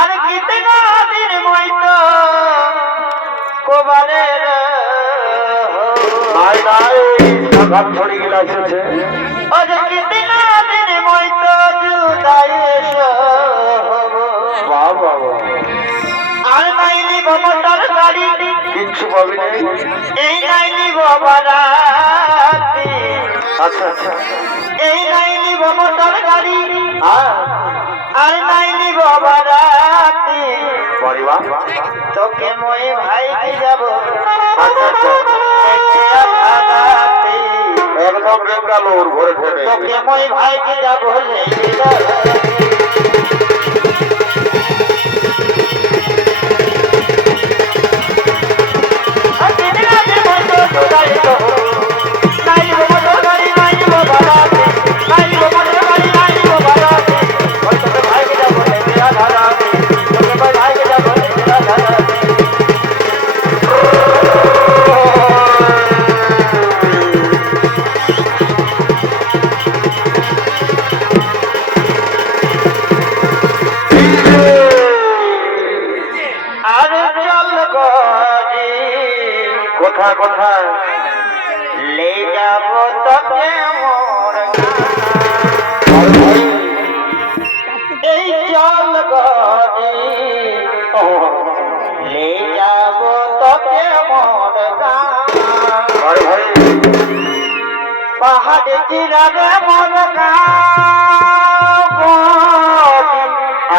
আর কিতনা দিন মইত কোবালে নাই নাই সব ছড়ি গিলা আছে আর কিতনা দিন মাইতো জুদাই এসো। বাহ বাহ আর নাই নাইলি মোটর গাড়ি। কিছু কিচ্ছু নাই। এই নাইলি বাবা রাতি আচ্ছা আচ্ছা।, আচ্ছা। এই নাই নিব মোটর গাড়ি আর নাই নিব বারাতি তোকে মই ভাই কি যাব। একদম বেঙ্গাল ওর ঘরে ঘরে তোকে মই ভাই কি যাব। কোথায় কোথায় লে যাব তোকে মোর এই চল গরি লে যাব তোকে মোর পাহাড় তীরে মোর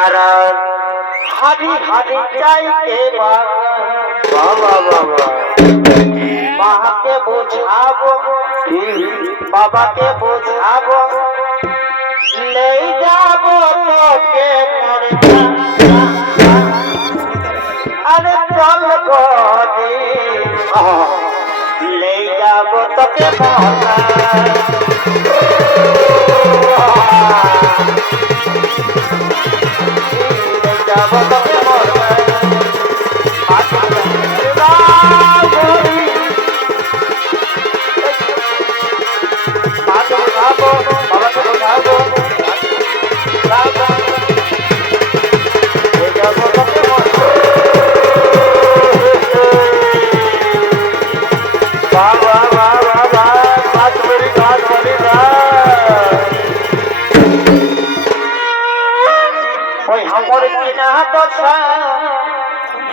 আর হাড়ি হাড়ি চাইতে বাহ বাহ বাহ। মাকে বোঝাবো বাবাকে বোঝাবো। নেই যাব তোকে আরে চল গদি নেই যাব তোকে মোর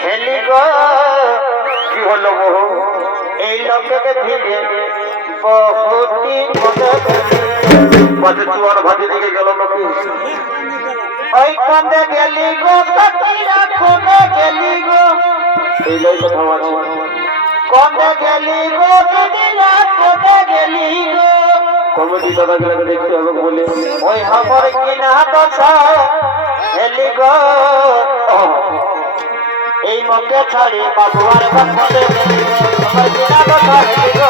খেলি গো, কি হলো বহু এই লোককে ফিরে বহুদিন মনে চুয়ার ভাজি দিকে গেল নাকি? ওই কন্দে গেলি গো সতীরা কোনে গেলি গো। এই লাই কথা কন্দে গেলি গো সতীরা কোনে গেলি গো। কমিটি কথাগুলোকে দেখতে হবে বলে ওই হবর কিনা হেলি গো। এই মধ্যে ছাড়ি বাবুয়ার কথা কথা হেলি গো।